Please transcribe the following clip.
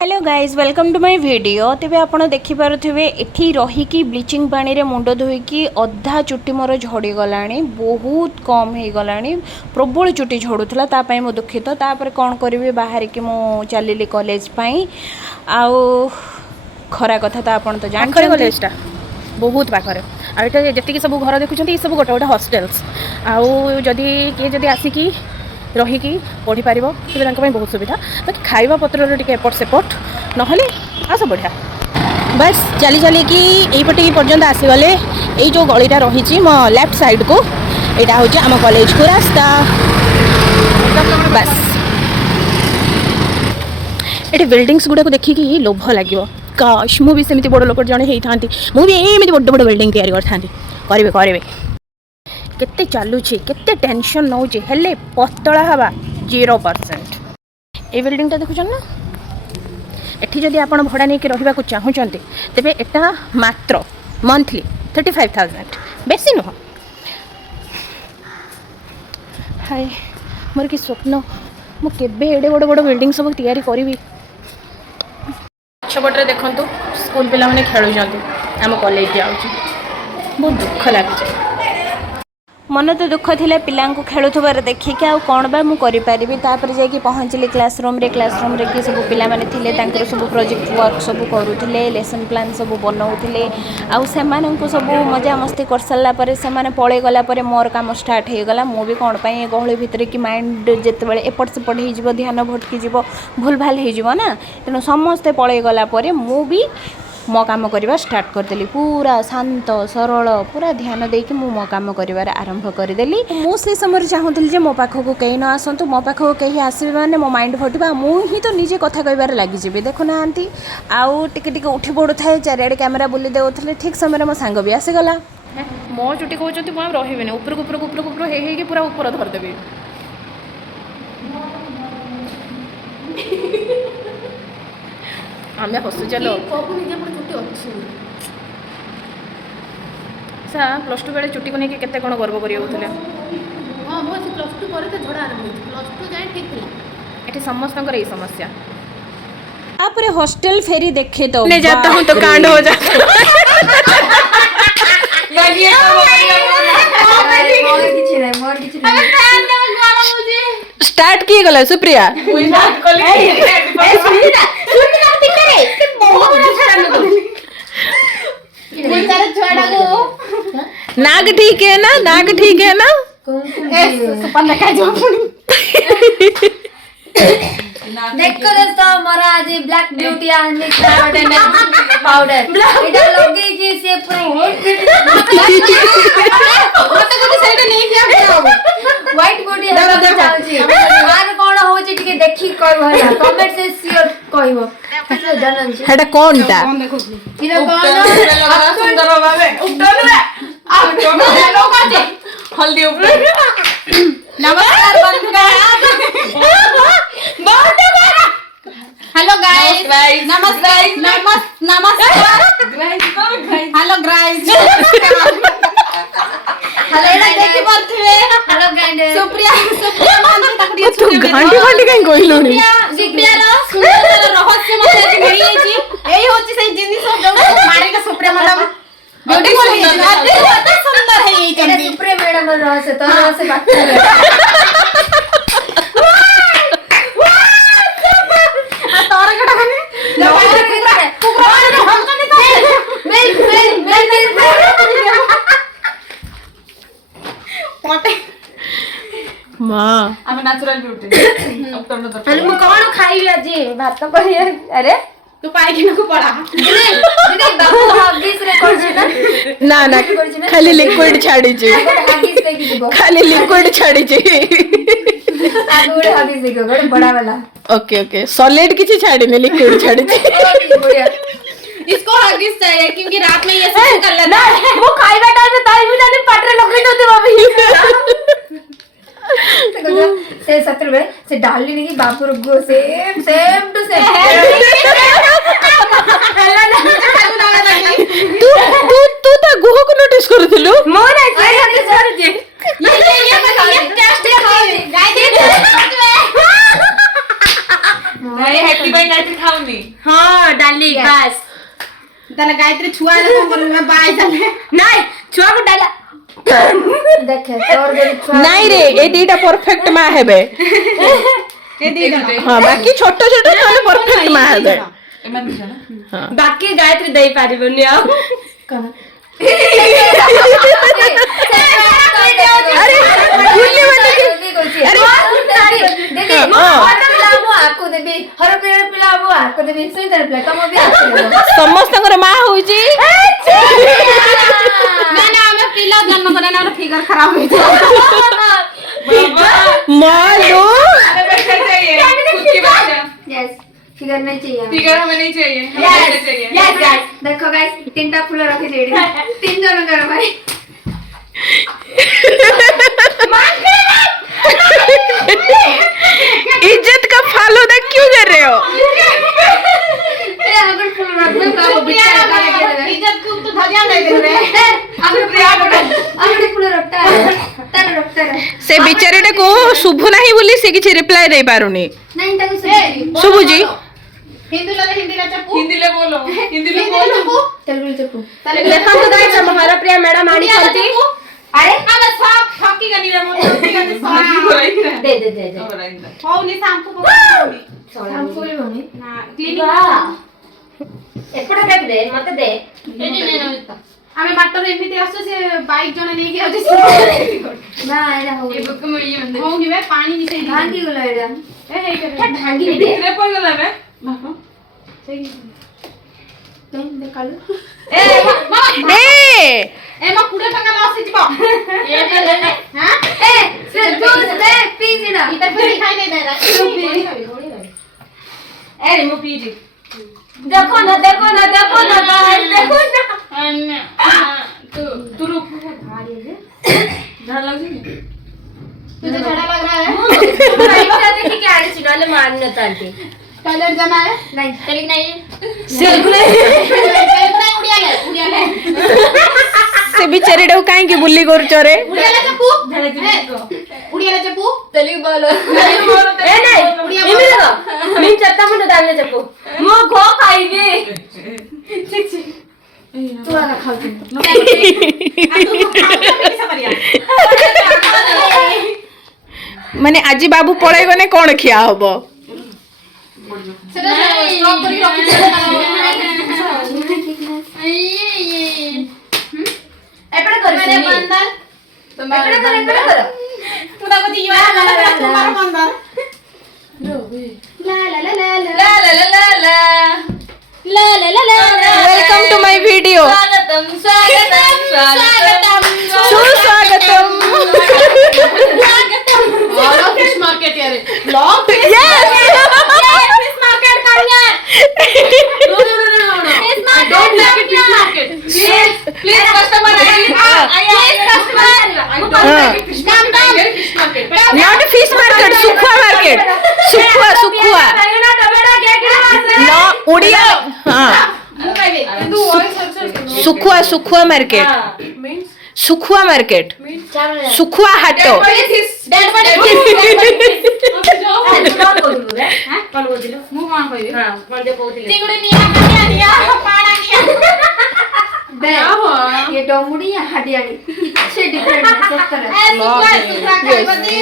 Hello guys welcome to my video. तेरे आपण देखिपे एठी रहीकि ब्लीचिंग पानी रे मुंड धोईकी अधा चुट्टी मोर झड़ी गलानी, बहुत कम हो गलानी, प्रबल चुट्टी झड़ूला। तापाई मु दुखित। तापर कौन करी बाहर की मु चलिली कॉलेज पाई। आउ खरा कथा तो आपन तो जान कॉलेजटा बहुत पाखरे आटा जी सब घर देखुं ये सब गोटे गोटे हॉस्टेल्स आउ जदि किए जदि आसिकी रहीकि पढ़ी पार तेज बहुत सुविधा। बाकी खाଇବା पत्र टे एपट सेपट ना आस बढ़िया बस चली चली कि यहीपटे पर्यंत आसीगले। यही जो गलीटा रही मो लेफ्ट साइड को यहाँ हूँ आम कॉलेज को रास्ता। बस ये बिल्डिंग्स गुड़ाक देखिकी लोभ लगे। काश मु भी सेमती बड़ लोक जड़े होता मुझे एमती बड़ बड़ बिल्डिंग तैयारी करेंगे करेंगे केते चलुची केते टेंशन नौची हेले पतला हवा 0%। ए बिल्डिंगटा देखुछन ना एठी जदि आपण भड़ा नहीं कि रहिबा को चाहुचंती तेबे एटा मात्र मंथली 35,000 बेसी नुह। हाय मोर कि स्वप्न मु केबे एडे बड़ बड़ बिल्डिंग सब तैयारी करी। छबटरे देखंतु स्कूल पिला माने खेलुचंती आम कॉलेज जाउची बहुत दुख लागुची। मन तो दुख थिले पिलांको खेलुथबार देखिके आ कोन बा मु करि परिबी। तापर जाई पहुँचली क्लासरूम रे कि सब पिला माने थिले तांकर सब प्रोजेक्ट वर्क सब करूथिले, लेसन प्लान सब बनाउथिले। आ सेमानंको सब मजा मस्ती कर सल्ला परे सेमाने पळे गला परे मोर काम स्टार्ट हे गला। मु भी कोन पई गहळी भितरे कि माइंड जेतेबेले एपट से पढे हिजबो ध्यान भटकी जिवो भूल भाल हे जिवो ना। तेनो समस्त पळे गला परे मु भी मो काम करवा स्टार्ट करदेली। पूरा शांत सरल पूरा ध्यान देकी मो काम करिवार आरंभ करदेली। मु से समय चाहूली जे मो पाखक कहीं न आसतु, मो पाखक कहीं आसबे माने मो माइंड फटिबा मु ही तो निजे कथा कहबार लागि जेबे। देखु नांती आउ टिके टिके उठी पड़ू थाए चारिआडे कैमेरा बुली देउथले। ठीक समय मो सांग भी आसीगला। मो चुटी कहते मुझे रही ऊपर ऊपर ऊपर ऊपर हे पूरा ऊपर धरदेवी। आम हसु चलो सा प्लस टू बेले चुटी को लेकिन केते कौन गर्व करिए होतले। हां मो से प्लस 2 करे तो झड़ा आरंभ होई। प्लस 2 जाय ठीक थिला एठी समस्तनकर ए समस्या। आप रे हॉस्टल फेरी देखे तो नहीं जाता हूं तो कांड हो जाता। लगिए मोर किछि नहीं स्टार्ट किए गला सुप्रिया नाग ठीक है ना, नाग ठीक है ना। देखो दोस्तों हमारा आज ब्लैक ब्यूटी आने पाउडर एटा लगे कि से पूरा व्हाइट ब्यूटी है चाहूची मार कोन होची टिके देखि कहबो है कमेंट से शेयर कहबो जानन छी हेटा कोनटा इरा कोन सुंदर बाबे उठन आ हेलो काजे हल्दी ऊपर नमस्कार बंधुगण। हेलो गाइस नमस्कार नमस्कार हेलो गाइस हेलो एटा देखि परथिबे हेलो गाइस सुप्रिया मान तक तू गांडी गांडी काई कहलोनी सुप्रिया रो सुंदर रहस्य मते आज मिली जाईची एई होची से जिनिस जो मारे का सुप्रिया मैडम ब्यूटीफुल है अति सुंदर है ये चंदी सुप्रिया मैडम रहस्य तो रहस्य बात मां हम नेचुरल ब्यूटी अरे मु कोन खाई आज भात करी। अरे तू पाइकिना को पड़ा दीदी बाबू हगिस रे करछ ना ना खाली लिक्विड छाड़ी छी हगिस पे की दिबो खाली लिक्विड छाड़ी छी आगुड़े हगिस देखो बड़ा बड़ा वाला। ओके ओके सॉलिड किसी छाड़ी ने लिक्विड छाड़ी छी बढ़िया इसको हगिस चाहिए क्योंकि रात में ये सब कर लेता है। वो खाइबा टाइम में ताई भी जाने पटरे लगे होते बाबी से सत्र में से डालली नहीं बापू रुगो सेम टू सेम तू तू तू ता गुहो को नोटिस करथिलु मोर आई नोटिस कर जे ये टेस्ट गाय दे मैं हैप्पी बाई नाइट खाऊंगी। हाँ डाली बस ताले गायत्री छुआ कौन करू मैं बाय चले नहीं छुआ को डाला देखे तोर बड़ी छुआ नहीं रे ए दीटा परफेक्ट मां हेबे ए दी जण हाँ बाकी छोट छोट थाने परफेक्ट मां हेबे बाकी गायत्री दे पारिबनी आ अरे भूलने वाले अरे दीदी हर पिलामो आको देबी हर पिलामो आको देबी सुई तर प्ले तम भी आको समस्त मां होउची ना ना हमें पिला जन्म करे ना फिगर खराब हो जाए मालो अरे बच्चा चाहिए खुद की बात है यस फिगर नहीं चाहिए फिगर हमें नहीं चाहिए यस चाहिए यस गाइस देखो गाइस तीनटा फूल रखी रेडी तीन जन कर भाई इज्जत का फालूदा क्यों कर रहे हो ए अगर फूल रख दे तो बिचारा का इज्जत को तो धजिया नहीं दे रहे अगर फूल रखता है तर रखता है से बिचारीटा को शुभ नहीं बोली से किसी रिप्लाई दे पारुनी नहीं तक शुभु जी हिंदी ला चप्पू हिंदी ले बोलो तेलुगु चप्पू देखो तो गाइस हमारा प्रिया मैडम आनी चलती अरे अब सब फाकी गनी रे मोटी गनी दे दे दे दे होनी शैम्पू को हमको भी बनी ना क्लिनिक एपटा देख दे मत दे आमे बाटर एमिति आसो से बाइक जने नहीं के होजे ना एला हो ये बुक में ये बंदे होगी वे पानी मिसे दी भांगी गुला एला ए हे भांगी दे कितने पर गला है कहीं निकालो ए मामा ए ए मा 20 टका लॉस हिजबो ये ले हां ए से जूस दे प्लीज इना इधर फिर दिखाई नहीं दे रहा ए रे मो पीजी देखो ना गाइस देखो ना तू रुक झाड़ लग जाएगी तुझे झड़ा लग रहा है पैसा देखि के आड़ी छिनाले मारने तांती टॉयलेट जाना है नहीं चलिए नहीं टॉयलेट नहीं उड़िया ले से बिचारीटा को काहे की बुल्ली करूछ रे उड़िया ले चप्पू उड़िया ले चप्पू तेलुगु बोलो बोलो ए नहीं इमी देखो मिन चत्ता मुंड दाले चप्पू मो गो खाइबे तू आला खाऊ माने आजी बाबू पळै गने कोन खिया हबो सेटा स्टॉप करी रखी एपड़ा कर मेरे बंदर एपड़ा कर तू ना को दियो ना तुम्हारा बंदर ला ला ला ला ला ला ला ला ला वेलकम टू माय वीडियो स्वागतम सुस्वागतम फिश मार्केट यार ब्लॉग यस फिश मार्केट करिए don't make it fish market please customer आइए customer I don't make it fish market not fish market सुखुआ मार्केट सुखुआ नो उड़िया हां सुखुआ मार्केट सुखुआ मार्केट सुखुआ हाटो चिंगड़ी निया हटिया निया पाड़ा निया ये डोमुड़ी या हडियाणी किच्छे डिफरेंट है सब तरह ए सुखा खाई बदी